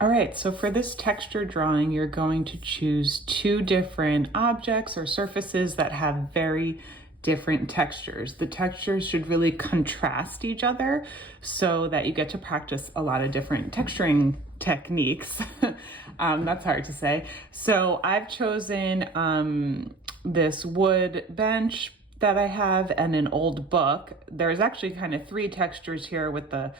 All right, so for this texture drawing, you're going to choose two different objects or surfaces that have very different textures. The textures should really contrast each other so that you get to practice a lot of different texturing techniques. That's hard to say. So I've chosen this wood bench that I have and an old book. There's actually kind of three textures here with the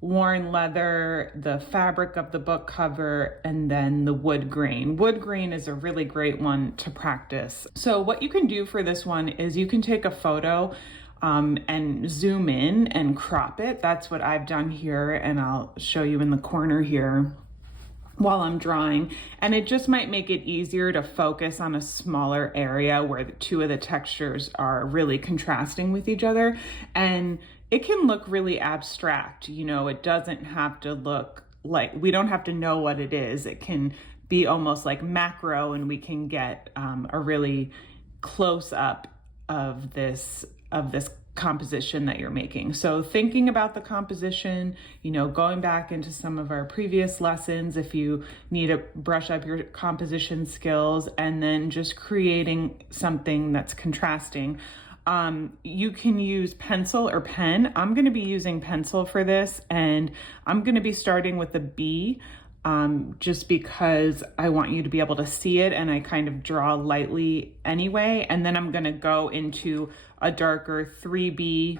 worn leather, the fabric of the book cover, and then the wood grain. Wood grain is a really great one to practice. So what you can do for this one is you can take a photo and zoom in and crop it. That's what I've done here, and I'll show you in the corner here while I'm drawing. And it just might make it easier to focus on a smaller area where the two of the textures are really contrasting with each other. And it can look really abstract. You know, it doesn't have to look like, we don't have to know what it is. It can be almost like macro, and we can get a really close up of this composition that you're making. So thinking about the composition, you know, going back into some of our previous lessons if you need to brush up your composition skills, and then just creating something that's contrasting. You can use pencil or pen. I'm going to be using pencil for this, and I'm going to be starting with a B just because I want you to be able to see it, and I kind of draw lightly anyway. And then I'm going to go into a darker 3B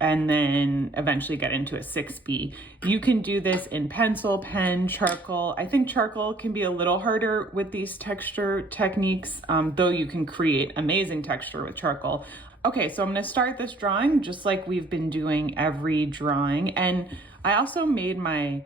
and then eventually get into a 6B. You can do this in pencil, pen, charcoal. I think charcoal can be a little harder with these texture techniques, though you can create amazing texture with charcoal. Okay, so I'm gonna start this drawing just like we've been doing every drawing. And I also made my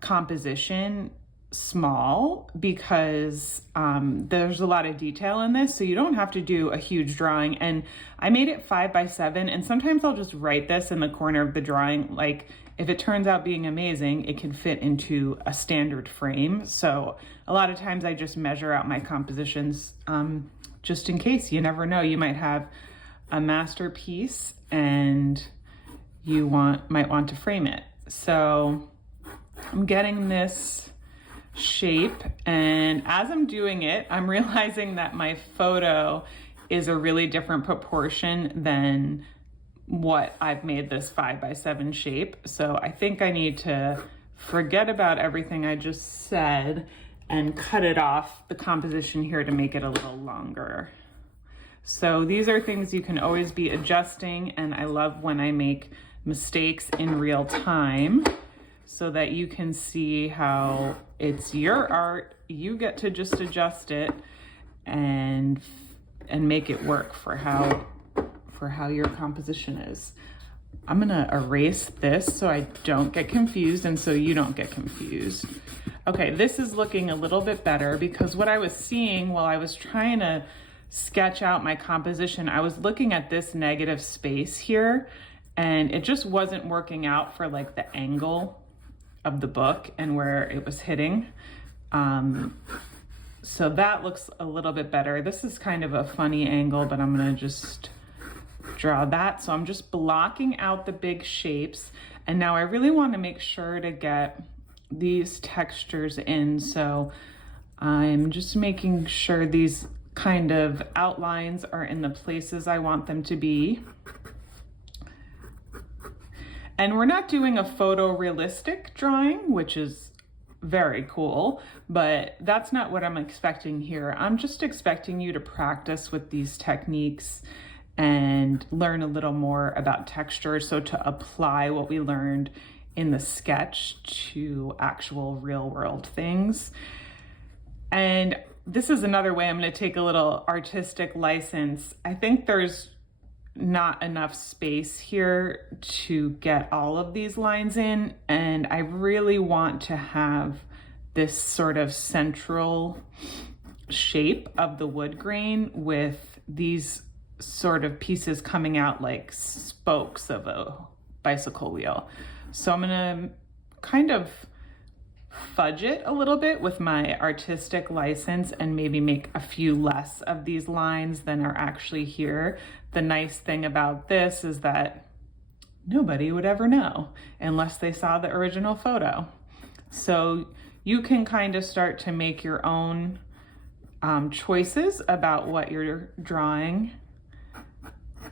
composition small because there's a lot of detail in this, so you don't have to do a huge drawing. And I made it 5x7, and sometimes I'll just write this in the corner of the drawing. Like if it turns out being amazing, it can fit into a standard frame. So a lot of times I just measure out my compositions just in case. You never know, you might have a masterpiece and you might want to frame it. So I'm getting this shape, and as I'm doing it, I'm realizing that my photo is a really different proportion than what I've made this 5x7 shape. So I think I need to forget about everything I just said and cut it off the composition here to make it a little longer. So these are things you can always be adjusting, and I love when I make mistakes in real time so that you can see how it's your art. You get to just adjust it and make it work for how your composition is. I'm gonna erase this so I don't get confused and so you don't get confused. Okay, this is looking a little bit better because what I was seeing while I was trying to sketch out my composition, I was looking at this negative space here, and it just wasn't working out for like the angle of the book and where it was hitting. So that looks a little bit better. This is kind of a funny angle, but I'm gonna just draw that. So I'm just blocking out the big shapes. And now I really want to make sure to get these textures in. So I'm just making sure these kind of outlines are in the places I want them to be. And we're not doing a photorealistic drawing, which is very cool, but that's not what I'm expecting here. I'm just expecting you to practice with these techniques and learn a little more about texture, so to apply what we learned in the sketch to actual real world things. And this is another way I'm going to take a little artistic license. I think there's not enough space here to get all of these lines in, and I really want to have this sort of central shape of the wood grain with these sort of pieces coming out like spokes of a bicycle wheel. So I'm gonna kind of fudge it a little bit with my artistic license and maybe make a few less of these lines than are actually here. The nice thing about this is that nobody would ever know unless they saw the original photo. So you can kind of start to make your own choices about what you're drawing,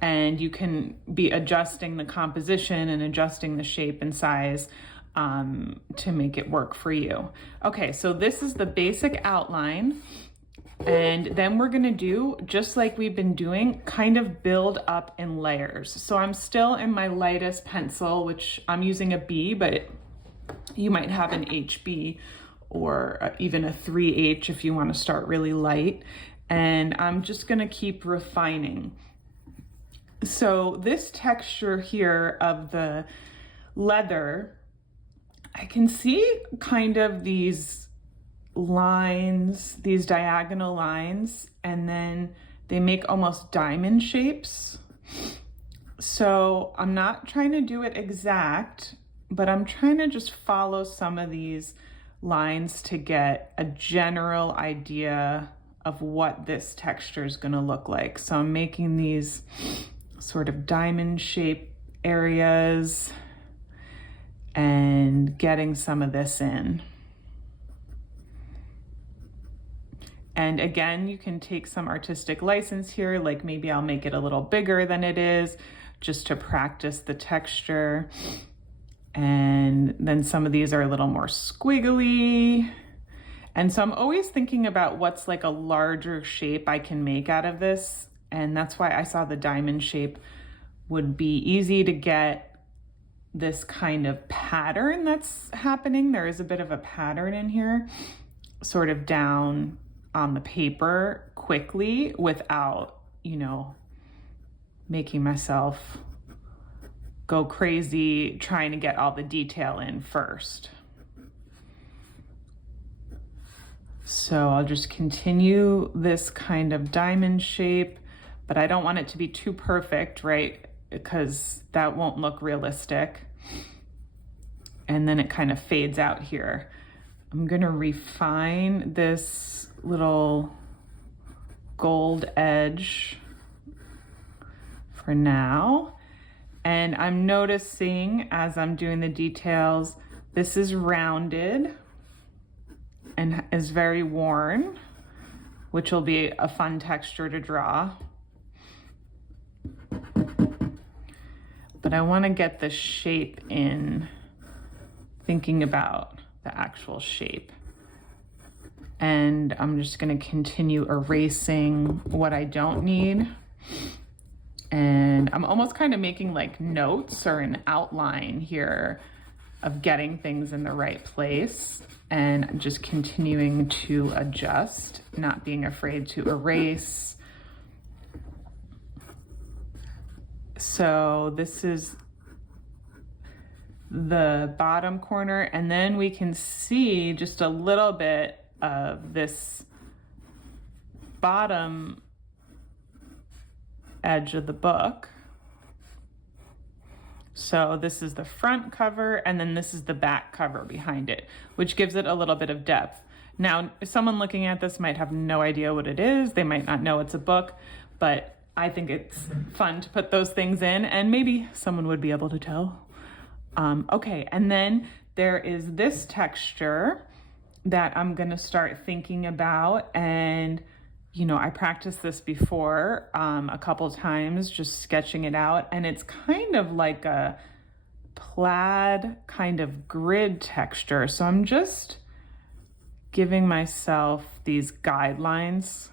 and you can be adjusting the composition and adjusting the shape and size to make it work for you. Okay, so this is the basic outline. And then we're gonna do, just like we've been doing, kind of build up in layers. So I'm still in my lightest pencil, which I'm using a B, but you might have an HB or even a 3H if you want to start really light. And I'm just gonna keep refining. So this texture here of the leather, I can see kind of these lines, these diagonal lines, and then they make almost diamond shapes. So I'm not trying to do it exact, but I'm trying to just follow some of these lines to get a general idea of what this texture is going to look like. So I'm making these sort of diamond shape areas and getting some of this in. And again, you can take some artistic license here, like maybe I'll make it a little bigger than it is just to practice the texture. And then some of these are a little more squiggly. And so I'm always thinking about what's like a larger shape I can make out of this. And that's why I saw the diamond shape would be easy to get this kind of pattern that's happening. There is a bit of a pattern in here, sort of down on the paper quickly without, you know, making myself go crazy trying to get all the detail in first. So I'll just continue this kind of diamond shape, but I don't want it to be too perfect, right? Because that won't look realistic. And then it kind of fades out here. I'm gonna refine this little gold edge for now. And I'm noticing as I'm doing the details, this is rounded and is very worn, which will be a fun texture to draw. But I want to get the shape in, thinking about the actual shape. And I'm just going to continue erasing what I don't need. And I'm almost kind of making like notes or an outline here of getting things in the right place, and just continuing to adjust, not being afraid to erase. So this is the bottom corner, and then we can see just a little bit of this bottom edge of the book. So this is the front cover, and then this is the back cover behind it, which gives it a little bit of depth. Now, someone looking at this might have no idea what it is. They might not know it's a book, but I think it's fun to put those things in, and maybe someone would be able to tell. Okay, and then there is this texture that I'm gonna start thinking about, and you know, I practiced this before a couple times, just sketching it out, and it's kind of like a plaid kind of grid texture. So I'm just giving myself these guidelines.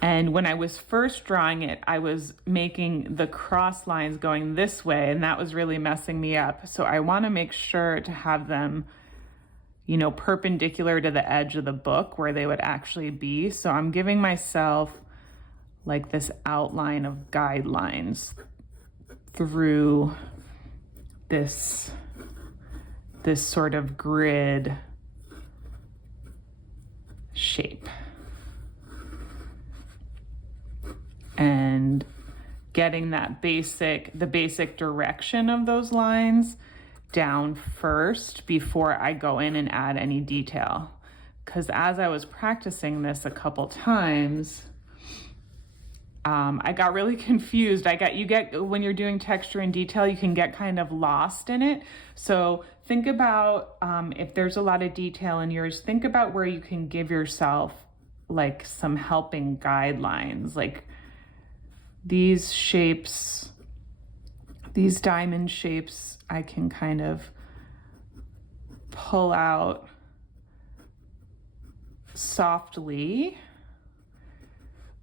And when I was first drawing it, I was making the cross lines going this way, and that was really messing me up. So I want to make sure to have them, you know, perpendicular to the edge of the book where they would actually be. So I'm giving myself like this outline of guidelines through this sort of grid shape. And getting that the basic direction of those lines down first before I go in and add any detail. Because as I was practicing this a couple times, I got really confused. When you're doing texture and detail, you can get kind of lost in it. So think about, if there's a lot of detail in yours, think about where you can give yourself like some helping guidelines, like these shapes, these diamond shapes, I can kind of pull out softly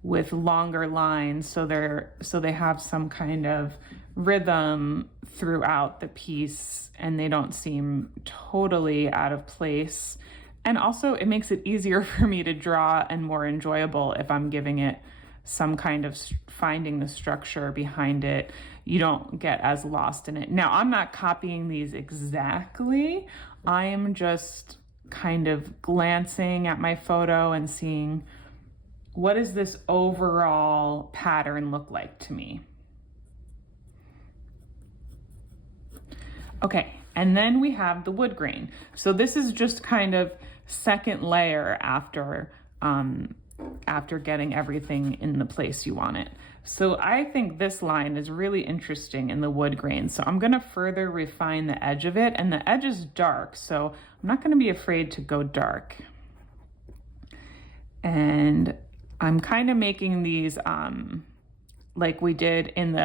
with longer lines, so they have some kind of rhythm throughout the piece and they don't seem totally out of place. And also it makes it easier for me to draw and more enjoyable if I'm giving it some kind of finding the structure behind it. You don't get as lost in it. Now, I'm not copying these exactly. I am just kind of glancing at my photo and seeing, what does this overall pattern look like to me? Okay, and then we have the wood grain. So this is just kind of second layer after getting everything in the place you want it. So I think this line is really interesting in the wood grain. So I'm gonna further refine the edge of it, and the edge is dark, so I'm not gonna be afraid to go dark. And I'm kind of making these like we did in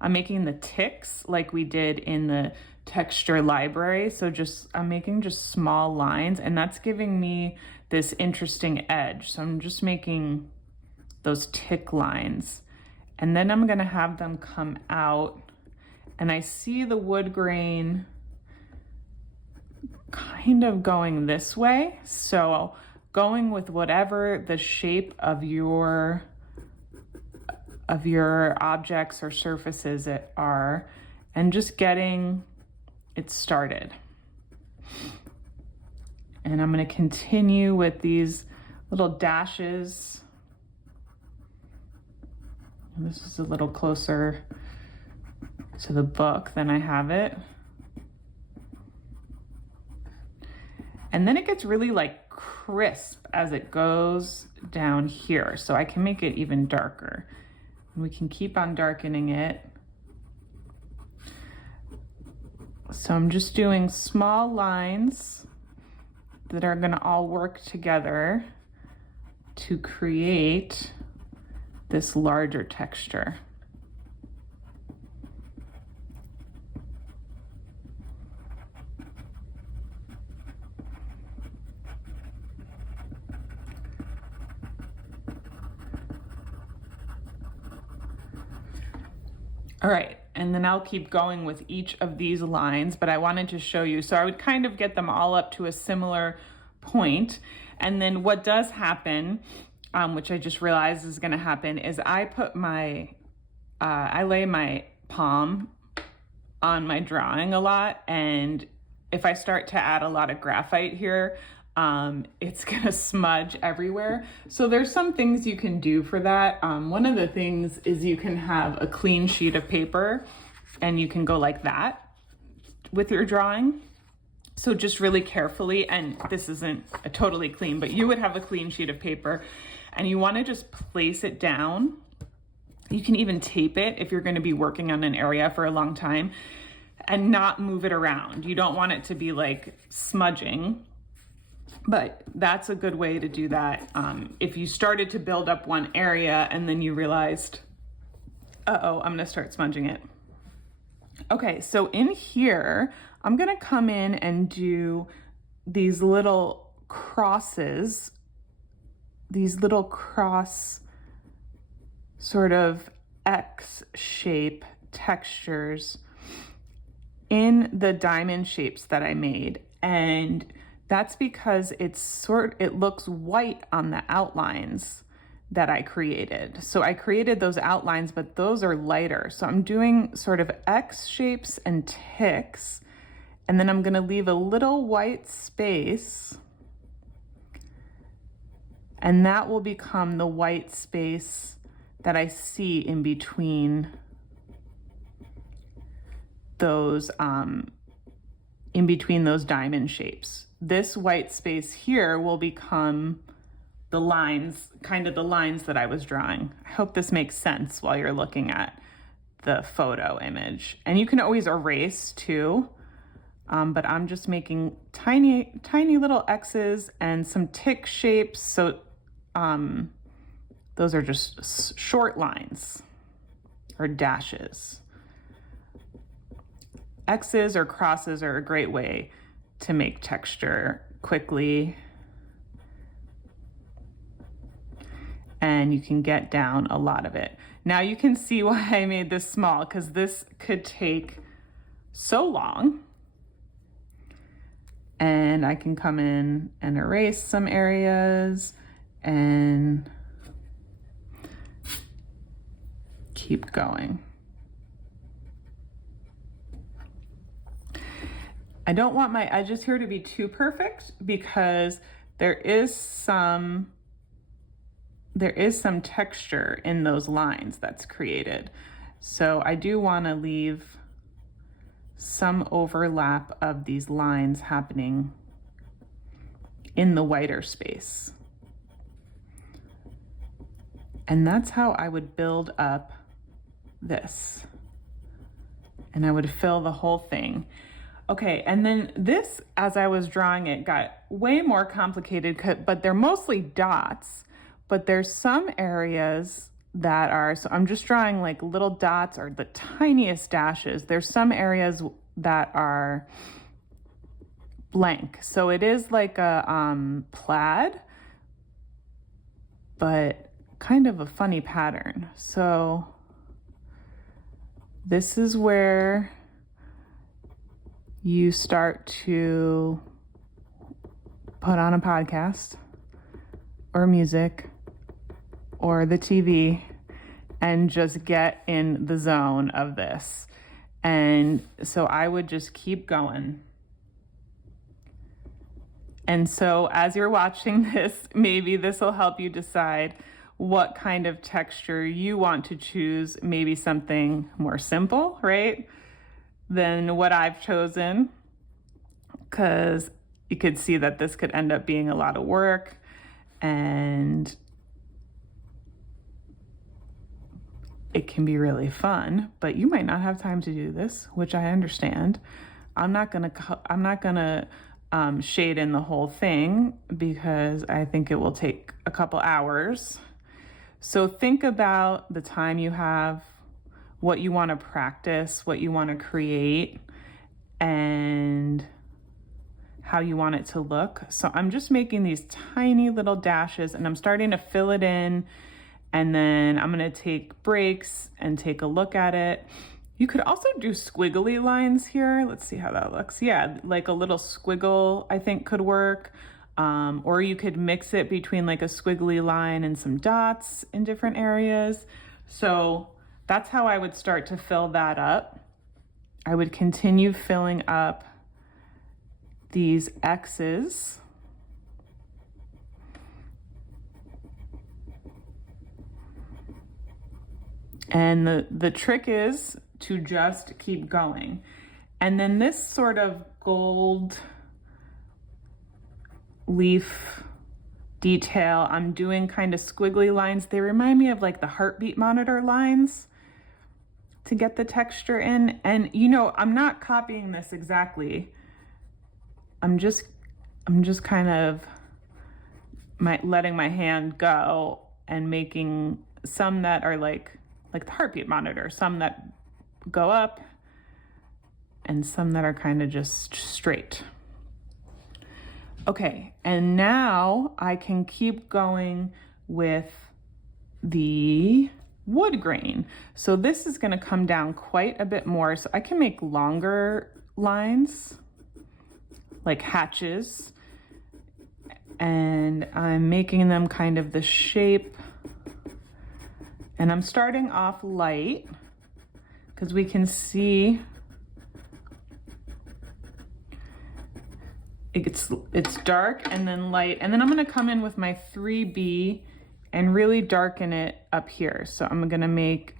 I'm making the ticks like we did in the texture library. So I'm making just small lines, and that's giving me this interesting edge. So I'm just making those tick lines, and then I'm gonna have them come out, and I see the wood grain kind of going this way. So going with whatever the shape of your objects or surfaces are, and just getting it started. And I'm going to continue with these little dashes. And this is a little closer to the book than I have it. And then it gets really like crisp as it goes down here. So I can make it even darker. And we can keep on darkening it. So I'm just doing small lines that are gonna all work together to create this larger texture. All right, and then I'll keep going with each of these lines, but I wanted to show you. So I would kind of get them all up to a similar point. And then what does happen, which I just realized is gonna happen, is I lay my palm on my drawing a lot. And if I start to add a lot of graphite here, it's gonna smudge everywhere. So there's some things you can do for that. One of the things is you can have a clean sheet of paper and you can go like that with your drawing. So just really carefully, and this isn't a totally clean, but you would have a clean sheet of paper and you wanna just place it down. You can even tape it if you're gonna be working on an area for a long time and not move it around. You don't want it to be like smudging. But that's a good way to do that. If you started to build up one area and then you realized, uh-oh, I'm gonna start smudging it. Okay, so in here, I'm gonna come in and do these little crosses, these little cross sort of X shape textures in the diamond shapes that I made. And that's because it looks white on the outlines that I created. So I created those outlines, but those are lighter. So I'm doing sort of X shapes and ticks, and then I'm gonna leave a little white space, and that will become the white space that I see in between those diamond shapes. This white space here will become the lines, kind of the lines that I was drawing. I hope this makes sense while you're looking at the photo image. And you can always erase too, but I'm just making tiny little X's and some tick shapes. So those are just short lines or dashes. X's or crosses are a great way to make texture quickly. And you can get down a lot of it. Now you can see why I made this small, because this could take so long. And I can come in and erase some areas and keep going. I don't want my edges here to be too perfect because there is some texture in those lines that's created. So I do want to leave some overlap of these lines happening in the whiter space. And that's how I would build up this. And I would fill the whole thing. Okay, and then this, as I was drawing it, got way more complicated, but they're mostly dots, but there's some areas that are, so I'm just drawing like little dots or the tiniest dashes. There's some areas that are blank. So it is like a plaid, but kind of a funny pattern. So this is where you start to put on a podcast or music or the TV and just get in the zone of this. And so I would just keep going. And so as you're watching this, maybe this will help you decide what kind of texture you want to choose. Maybe something more simple, right, than what I've chosen, because you could see that this could end up being a lot of work, and it can be really fun, but you might not have time to do this, which I understand. I'm not gonna shade in the whole thing because I think it will take a couple hours. So think about the time you have, what you want to practice, what you want to create, and how you want it to look. So I'm just making these tiny little dashes and I'm starting to fill it in, and then I'm going to take breaks and take a look at it. You could also do squiggly lines here. Let's see how that looks. Yeah, like a little squiggle I think could work. Or you could mix it between like a squiggly line and some dots in different areas. So that's how I would start to fill that up. I would continue filling up these X's. And the trick is to just keep going. And then this sort of gold leaf detail, I'm doing kind of squiggly lines. They remind me of like the heartbeat monitor lines to get the texture in. And you know, I'm not copying this exactly. I'm just kind of letting my hand go and making some that are like the heartbeat monitor, some that go up and some that are kind of just straight. Okay, and now I can keep going with the wood grain. So this is gonna come down quite a bit more. So I can make longer lines, like hatches, and I'm making them kind of the shape. And I'm starting off light because we can see it's dark and then light. And then I'm gonna come in with my 3B and really darken it up here. So I'm gonna make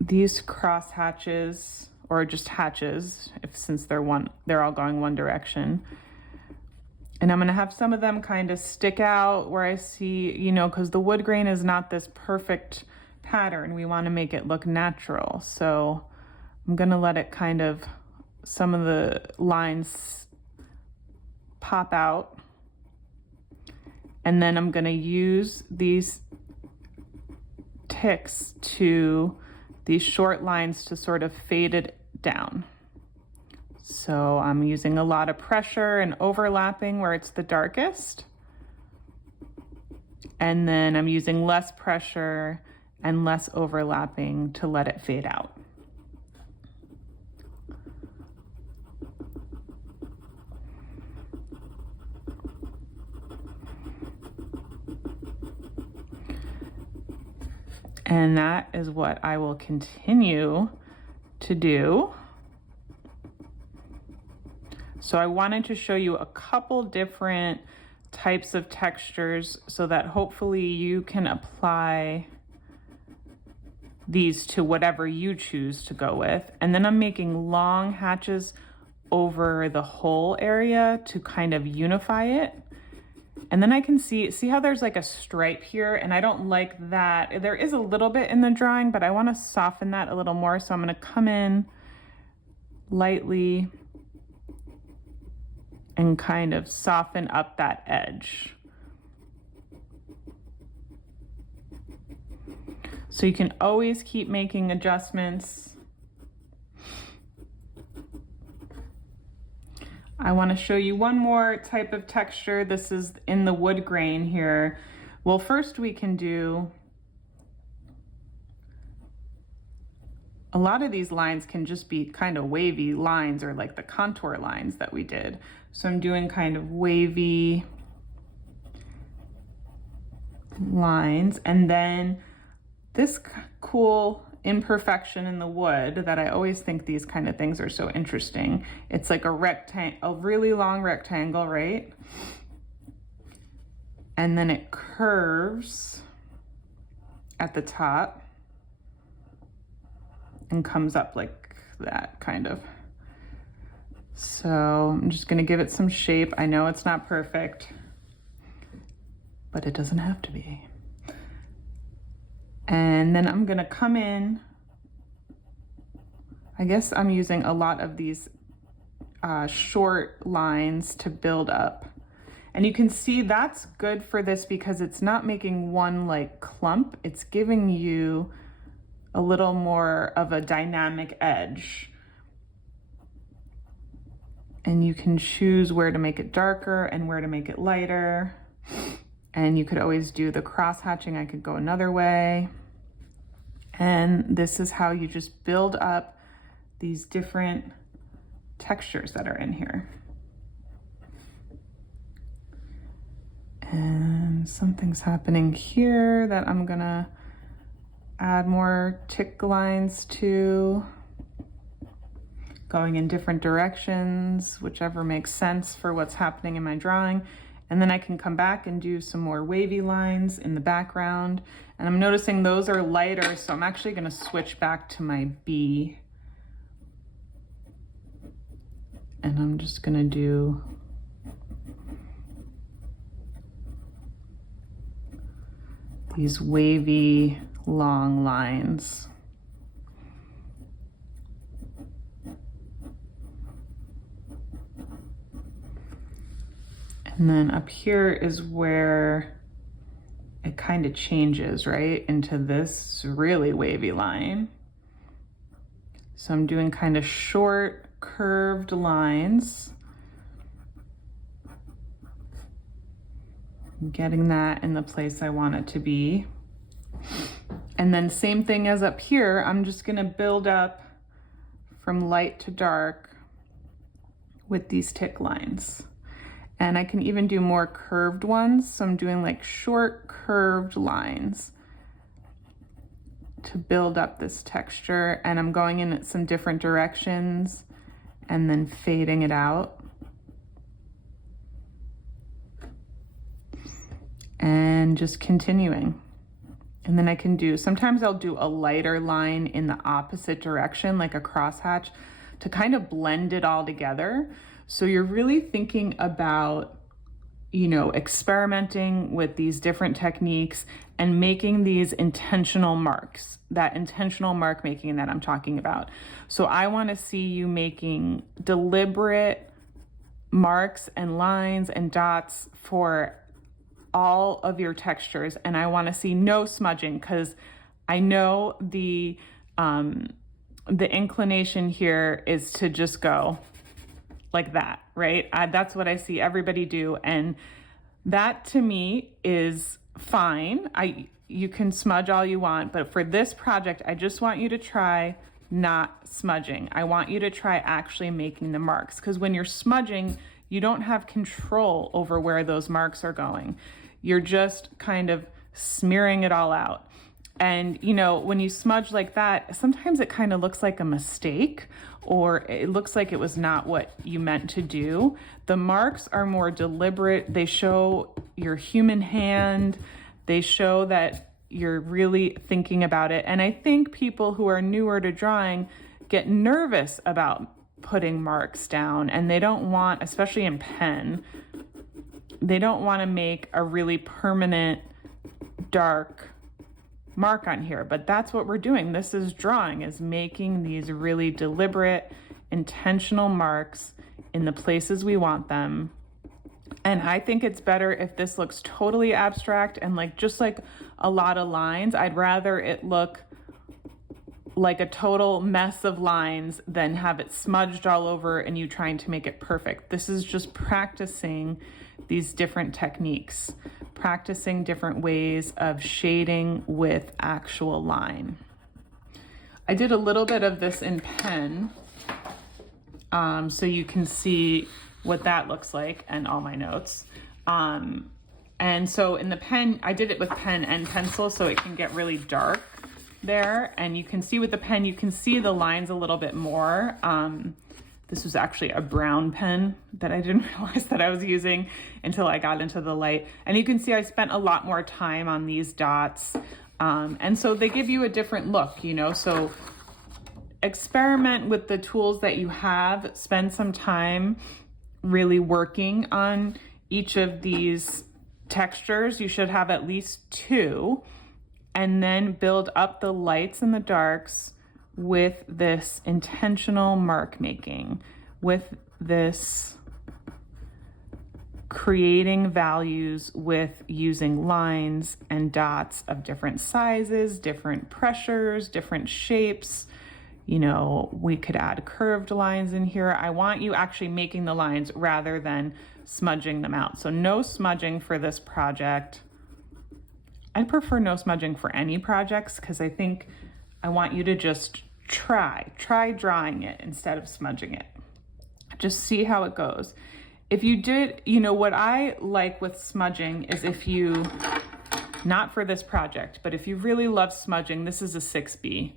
these cross hatches, or just hatches, since they're all going one direction. And I'm gonna have some of them kind of stick out where I see, you know, because the wood grain is not this perfect pattern. We want to make it look natural. So I'm gonna let it kind of, some of the lines pop out. And then I'm gonna use these ticks to, these short lines to sort of fade it down. So I'm using a lot of pressure and overlapping where it's the darkest. And then I'm using less pressure and less overlapping to let it fade out. And that is what I will continue to do. So I wanted to show you a couple different types of textures so that hopefully you can apply these to whatever you choose to go with. And then I'm making long hatches over the whole area to kind of unify it. And then I can see how there's like a stripe here, and I don't like that. There is a little bit in the drawing, but I want to soften that a little more. So I'm going to come in lightly and kind of soften up that edge. So you can always keep making adjustments. I want to show you one more type of texture. This is in the wood grain here. Well, first we can do, a lot of these lines can just be kind of wavy lines, or like the contour lines that we did. So I'm doing kind of wavy lines, and then this cool imperfection in the wood that I always think these kind of things are so interesting. It's like a rectangle, a really long rectangle, right? And then it curves at the top and comes up like that, kind of. So I'm just gonna give it some shape. I know it's not perfect, but it doesn't have to be. And then I'm gonna come in, I guess I'm using a lot of these short lines to build up. And you can see that's good for this because it's not making one like clump, it's giving you a little more of a dynamic edge. And you can choose where to make it darker and where to make it lighter. And you could always do the cross hatching. I could go another way. And this is how you just build up these different textures that are in here. And something's happening here that I'm gonna add more tick lines to, going in different directions, whichever makes sense for what's happening in my drawing. And then I can come back and do some more wavy lines in the background. And I'm noticing those are lighter, so I'm actually gonna switch back to my B. And I'm just gonna do these wavy long lines. And then up here is where it kind of changes, right, into this really wavy line. So I'm doing kind of short, curved lines. Getting that in the place I want it to be. And then same thing as up here, I'm just gonna build up from light to dark with these tick lines. And I can even do more curved ones. So I'm doing like short curved lines to build up this texture. And I'm going in some different directions and then fading it out. And just continuing. And then I can do, sometimes I'll do a lighter line in the opposite direction, like a crosshatch, to kind of blend it all together. So you're really thinking about experimenting with these different techniques and making these intentional marks, that intentional mark making that I'm talking about. So I want to see you making deliberate marks and lines and dots for all of your textures. And I want to see no smudging, because I know the inclination here is to just go like that, right? That's what I see everybody do. And that to me is fine. You can smudge all you want, but for this project, I just want you to try not smudging. I want you to try actually making the marks, because when you're smudging, you don't have control over where those marks are going. You're just kind of smearing it all out. And, when you smudge like that, sometimes it kind of looks like a mistake, or it looks like it was not what you meant to do. The marks are more deliberate. They show your human hand. They show that you're really thinking about it. And I think people who are newer to drawing get nervous about putting marks down, and they don't want, especially in pen, they don't want to make a really permanent dark mark on here. But that's what we're doing. This is drawing, is making these really deliberate, intentional marks in the places we want them. And I think it's better if this looks totally abstract and just like a lot of lines. I'd rather it look like a total mess of lines than have it smudged all over and you trying to make it perfect. This is just practicing these different techniques, practicing different ways of shading with actual line. I did a little bit of this in pen, so you can see what that looks like, and all my notes. And so in the pen, I did it with pen and pencil, so it can get really dark there. And you can see with the pen, you can see the lines a little bit more. This was actually a brown pen that I didn't realize that I was using until I got into the light. And you can see I spent a lot more time on these dots. And so they give you a different look, so experiment with the tools that you have. Spend some time really working on each of these textures. You should have at least 2, and then build up the lights and the darks with this intentional mark making, with this creating values with using lines and dots of different sizes, different pressures, different shapes. We could add curved lines in here. I want you actually making the lines rather than smudging them out. So no smudging for this project. I prefer no smudging for any projects, because I think I want you to just try drawing it instead of smudging it. Just see how it goes. If you did, what I like with smudging is if you, not for this project, but if you really love smudging, this is a 6B.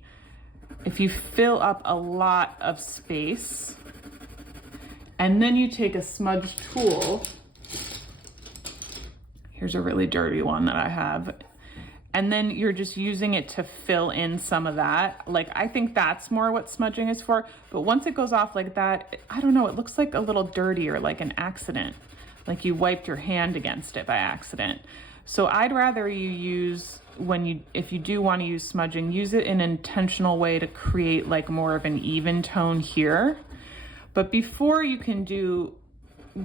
If you fill up a lot of space and then you take a smudge tool, here's a really dirty one that I have, and then you're just using it to fill in some of that. I think that's more what smudging is for. But once it goes off like that, I don't know, it looks like a little dirty, or like an accident, like you wiped your hand against it by accident. So I'd rather you use, if you do want to use smudging, use it in an intentional way to create more of an even tone here. But before you can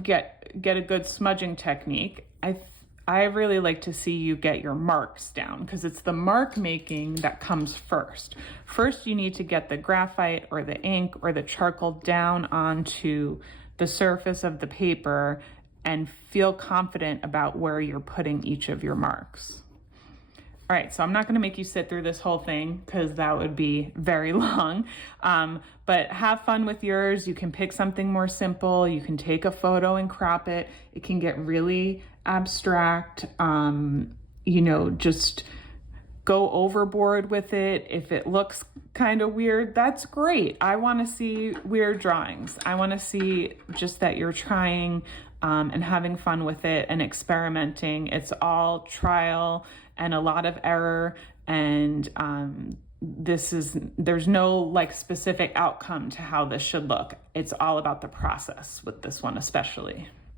get a good smudging technique, I really like to see you get your marks down, because it's the mark making that comes first. First, you need to get the graphite or the ink or the charcoal down onto the surface of the paper and feel confident about where you're putting each of your marks. All right, so I'm not going to make you sit through this whole thing, because that would be very long, but have fun with yours. You can pick something more simple. You can take a photo and crop it. It can get really abstract, just go overboard with it. If it looks kind of weird, that's great. I want to see weird drawings. I want to see just that you're trying and having fun with it and experimenting. It's all trial and a lot of error, and there's no specific outcome to how this should look. It's all about the process with this one especially.